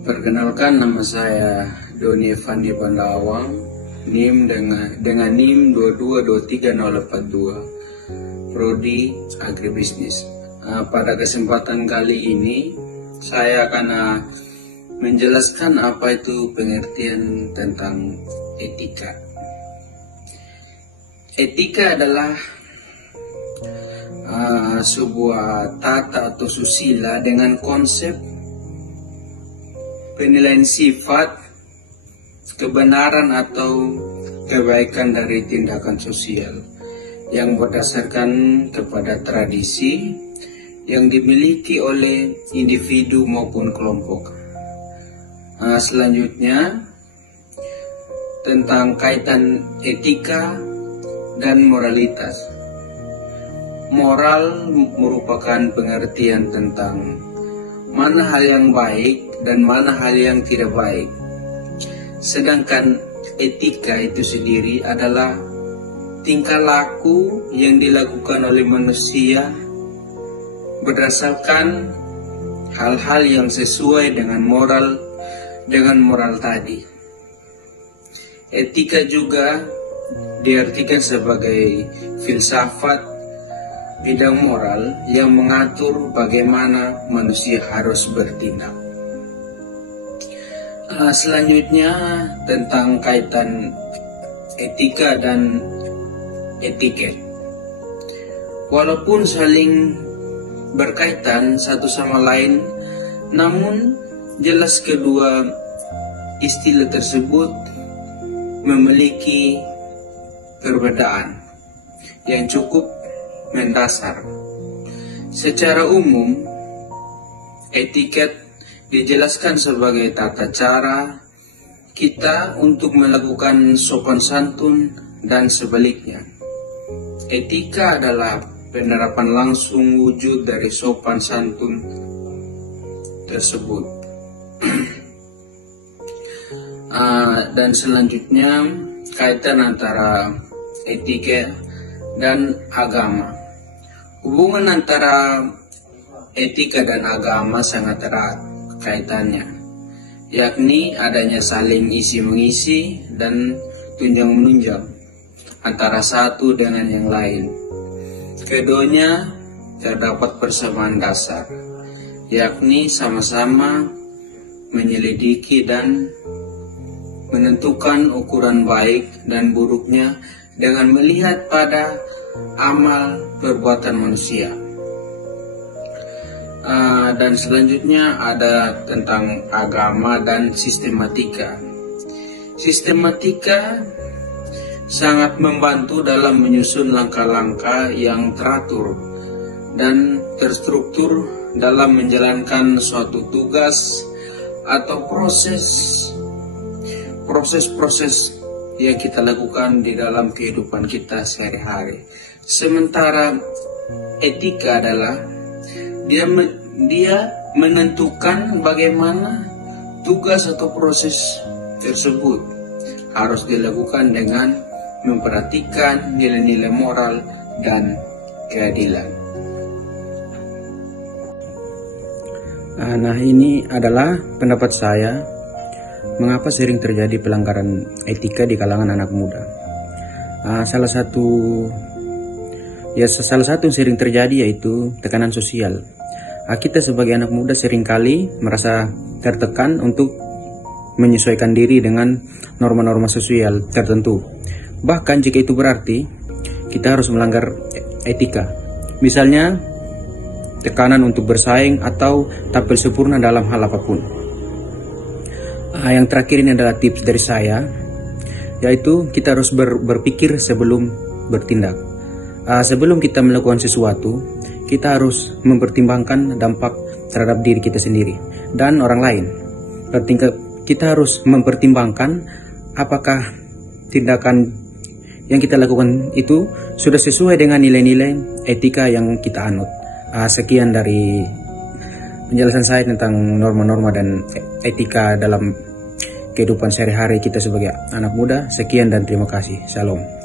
Perkenalkan, nama saya Doni Evandi Pandawang, NIM dengan NIM 2223042, Prodi Agribisnis. Pada kesempatan kali ini saya akan menjelaskan apa itu pengertian tentang etika. Etika adalah sebuah tata atau susila dengan konsep penilaian sifat, kebenaran atau kebaikan dari tindakan sosial yang berdasarkan kepada tradisi yang dimiliki oleh individu maupun kelompok. Selanjutnya tentang kaitan etika dan moralitas. Moral merupakan pengertian tentang mana hal yang baik dan mana hal yang tidak baik. Sedangkan etika itu sendiri adalah tingkah laku yang dilakukan oleh manusia berdasarkan hal-hal yang sesuai dengan moral tadi. Etika juga diartikan sebagai filsafat bidang moral yang mengatur bagaimana manusia harus bertindak. Selanjutnya tentang kaitan etika dan etiket. Walaupun saling berkaitan satu sama lain, namun jelas kedua istilah tersebut memiliki perbedaan yang cukup mendasar. Secara umum, etiket dijelaskan sebagai tata cara kita untuk melakukan sopan santun dan sebaliknya. Etika adalah penerapan langsung wujud dari sopan santun tersebut. Dan selanjutnya kaitan antara etika dan agama. Hubungan antara etika dan agama sangat erat kaitannya, yakni adanya saling isi-mengisi dan tunjang-menunjang antara satu dengan yang lain. Keduanya terdapat persamaan dasar, yakni sama-sama menyelidiki dan menentukan ukuran baik dan buruknya dengan melihat pada amal perbuatan manusia. Dan selanjutnya ada tentang agama dan sistematika. Sistematika sangat membantu dalam menyusun langkah-langkah yang teratur dan terstruktur dalam menjalankan suatu tugas atau proses yang kita lakukan di dalam kehidupan kita sehari-hari. Sementara etika adalah dia menentukan bagaimana tugas atau proses tersebut harus dilakukan dengan memperhatikan nilai-nilai moral dan keadilan. Nah, ini adalah pendapat saya mengapa sering terjadi pelanggaran etika di kalangan anak muda. Salah satu yang sering terjadi yaitu tekanan sosial. Kita sebagai anak muda seringkali merasa tertekan untuk menyesuaikan diri dengan norma-norma sosial tertentu. Bahkan jika itu berarti kita harus melanggar etika. Misalnya tekanan untuk bersaing atau tampil sempurna dalam hal apapun. Yang terakhir ini adalah tips dari saya, yaitu kita harus berpikir sebelum bertindak. Sebelum kita melakukan sesuatu, kita harus mempertimbangkan dampak terhadap diri kita sendiri dan orang lain. Kita harus mempertimbangkan apakah tindakan yang kita lakukan itu sudah sesuai dengan nilai-nilai etika yang kita anut. Sekian dari penjelasan saya tentang norma-norma dan etika dalam kehidupan sehari-hari kita sebagai anak muda. Sekian dan terima kasih. Shalom.